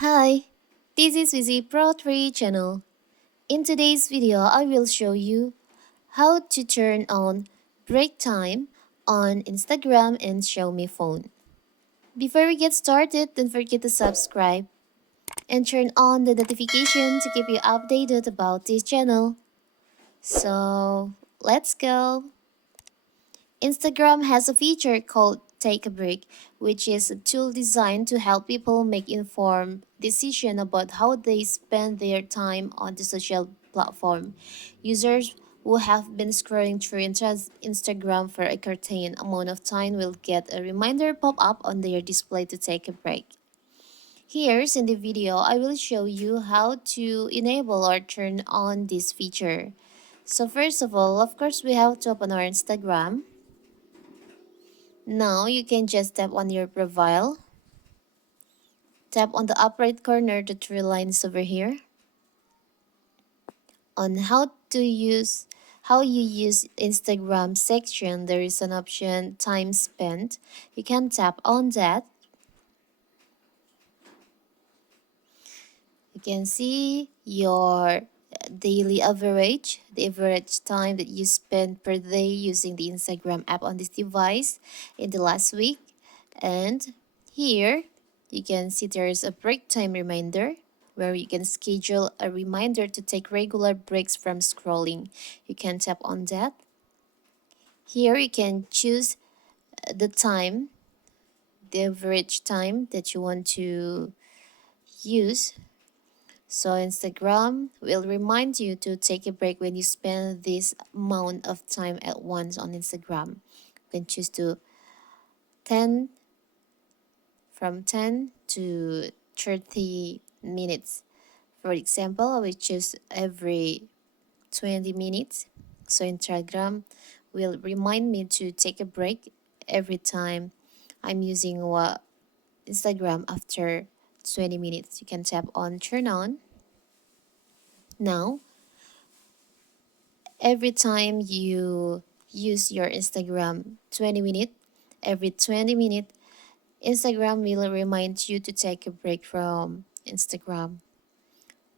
Hi, this is Vizi Pro 3 channel. In today's video, I will show you how to turn on break time on Instagram and Xiaomi phone. Before we get started, don't forget to subscribe and turn on the notification to keep you updated about this channel. So, let's go. Instagram has a feature called Take a Break, which is a tool designed to help people make informed decisions about how they spend their time on the social platform. Users who have been scrolling through Instagram for a certain amount of time will get a reminder pop up on their display to take a break. Here's in the video, I will show you how to enable or turn on this feature. So first of all, of course, we have to open our Instagram. Now you can just tap on your profile. Tap on the upper right corner, the three lines over here. On how you use Instagram section, there is an option time spent. You can tap on that. You can see your daily average, the average time that you spend per day using the Instagram app on this device in the last week. And here you can see there is a break time reminder where you can schedule a reminder to take regular breaks from scrolling. You can tap on that. Here you can choose the time, the average time that you want to use. So Instagram will remind you to take a break when you spend this amount of time at once on Instagram. You can choose to 10 from 10 to 30 minutes. For example, I will choose every 20 minutes. So Instagram will remind me to take a break every time I'm using Instagram after 20 minutes. You can tap on turn on. Now, every time you use your Instagram 20 minutes, every 20 minutes, Instagram will remind you to take a break from Instagram.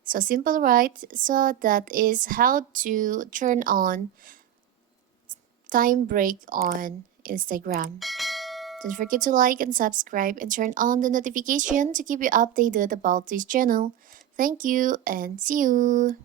So simple, right? So that is how to turn on time break on Instagram. Don't forget to like and subscribe and turn on the notification to keep you updated about this channel. Thank you and see you.